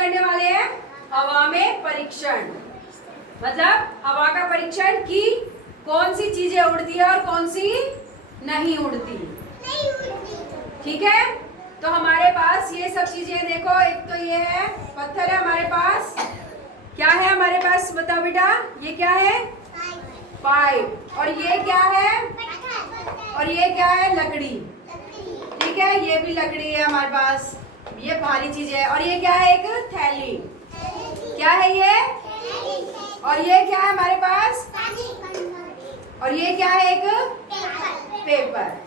करने वाले हैं हवा में परीक्षण। मतलब हवा का परीक्षण कि कौन सी चीजें उड़ती है और कौन सी नहीं उड़ती। ठीक है, तो हमारे पास ये सब चीजें देखो। एक तो ये है पत्थर है हमारे पास। क्या है हमारे पास बताओ बेटा, ये क्या है? पाइप। और ये क्या है? और ये क्या है? लकड़ी। ठीक है, ये भी लकड़ी है हमारे पास, ये भारी चीज है। और ये क्या है? एक थैली। क्या है ये? और ये क्या है हमारे पास? और ये क्या है? एक पेपर।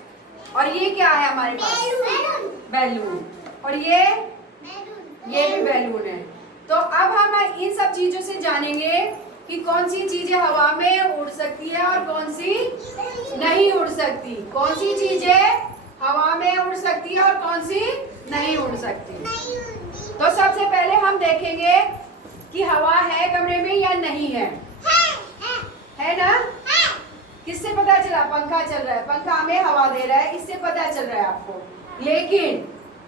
और ये क्या है हमारे पास? बैलून। और ये भी बैलून है। तो अब हम इन सब चीजों से जानेंगे कि कौन सी चीजें हवा में उड़ सकती है और कौन सी नहीं उड़ सकती। कौन सी चीजें हवा में उड़ सकती है और कौन सी नहीं उड़ सकती। तो सबसे पहले हम देखेंगे कि हवा है कमरे में या नहीं है। है ना? किससे पता चला? पंखा चल रहा है, पंखा हमें हवा दे रहा है, इससे पता चल रहा है आपको। लेकिन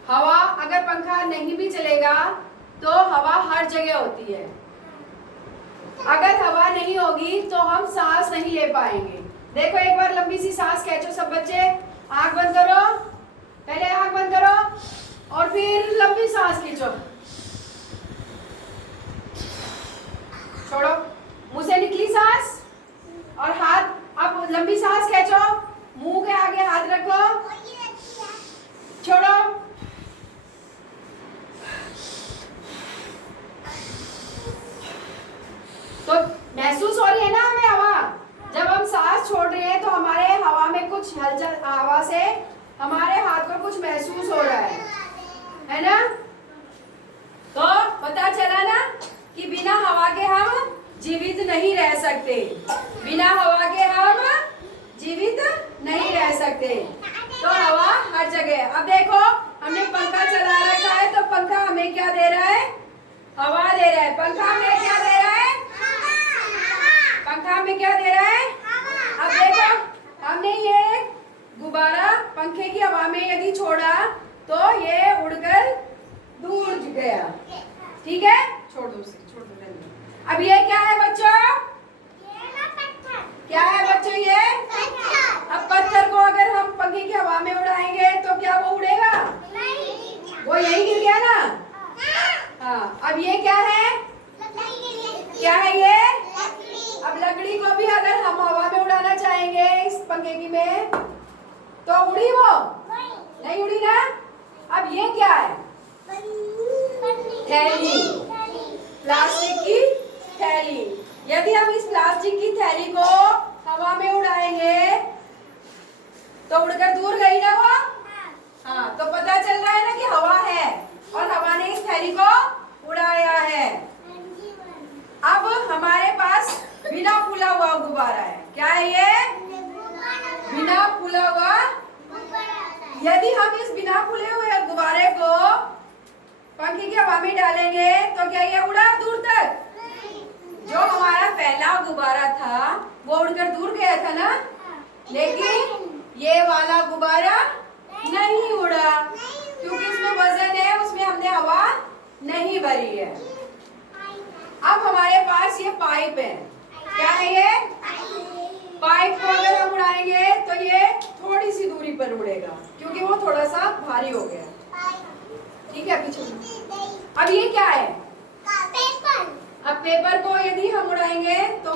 हवा, अगर पंखा नहीं भी चलेगा तो हवा हर जगह होती है। अगर हवा नहीं होगी तो हम सांस नहीं ले पाएंगे। देखो एक बार लंबी सी सांस खींचो सब बच्चे। आंख बंद करो, पहले आंख बंद करो और फिर लंबी सांस खींचो। छोड़ो, मुंह से निकली सांस और हाथ, अब लंबी सांस खींचो, मुंह के आगे हाथ रखो, छोड़ो। तो महसूस हो रही है ना हमें हवा? जब हम सांस छोड़ रहे हैं तो हमारे हवा में कुछ हलचल, हवा से हमारे हाथ पर कुछ महसूस हो रहा है ना? तो पता चला ना कि बिना हवा के हम जीवित नहीं रह सकते। बिना हवा के हम जीवित नहीं रह सकते। तो हवा हर जगह। अब देखो हमने पंखा चला रखा है तो पंखा हमें क्या दे रहा है? हवा दे रहा है। पंखा हमें क्या दे रहा है? पंखा हमें क्या दे रहा है? अब देखो हमने ये गुब्बारा पंखे की हवा में यदि छोड़ा तो ये उड़कर दूर गया। ठीक है, छोड़ दो उसे, छोड़ दो। अब ये क्या है बच्चों? क्या है बच्चों ये? अब पत्थर को अगर हम पंखे की हवा में उड़ाएंगे तो क्या वो उड़ेगा? वो यही गिर गया ना? हाँ। अब ये क्या है? क्या है ये? अब लकड़ी को भी अगर हम हवा में उड़ाना चाहेंगे इस पंखे की में तो उड़ी वो? नहीं उड़ी ना? अब ये क्या है? थैली, प्लास्टिक की थैली। यदि हम इस प्लास्टिक की थैली को हवा में उड़ाएंगे तो उड़कर दूर गई ना वो? हाँ, तो पता चल रहा है ना कि हवा है और हवा ने इस थैली को उड़ाया है। अब हमारे पास बिना फूला हुआ गुब्बारा है। क्या है ये? बिना फूला हुआ। यदि हम इस बिना फूले हुए गुब्बारे को पंखे की हवा में डालेंगे तो क्या ये उड़ा दूर तक? जो हमारा पहला गुब्बारा था वो उड़कर दूर गया था ना? लेकिन ये वाला गुब्बारा नहीं उड़ा क्योंकि इसमें वजन है, उसमें हमने हवा नहीं भरी है। अब हमारे पास ये पाइप है। क्या है ये? पाइप को अगर हम उड़ाएंगे तो ये थोड़ी सी दूरी पर उड़ेगा क्योंकि वो थोड़ा सा भारी हो गया। ठीक है, पीछे। अब ये क्या है? पेपर। अब पेपर को यदि हम उड़ाएंगे तो